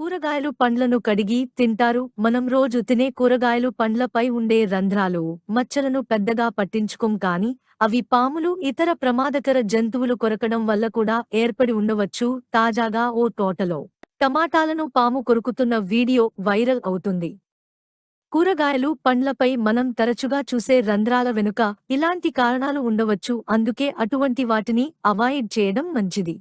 కూరగాయలు పండ్లను కడిగి తింటారు. మనం రోజు తినే కూరగాయలు పండ్లపై ఉండే రంధ్రాలు, మచ్చలను పెద్దగా పట్టించుకోం కానీ, అవి పాములు ఇతర ప్రమాదకర జంతువులు కొరకడం వల్ల కూడా ఏర్పడి ఉండవచ్చు. తాజాగా ఓ తోటలో టమాటాలను పాము కొరుకుతున్న వీడియో వైరల్ అవుతుంది. కూరగాయలు పండ్లపై మనం తరచుగా చూసే రంధ్రాల వెనుక ఇలాంటి కారణాలు ఉండవచ్చు. అందుకే అటువంటి వాటిని అవాయిడ్ చేయడం మంచిది.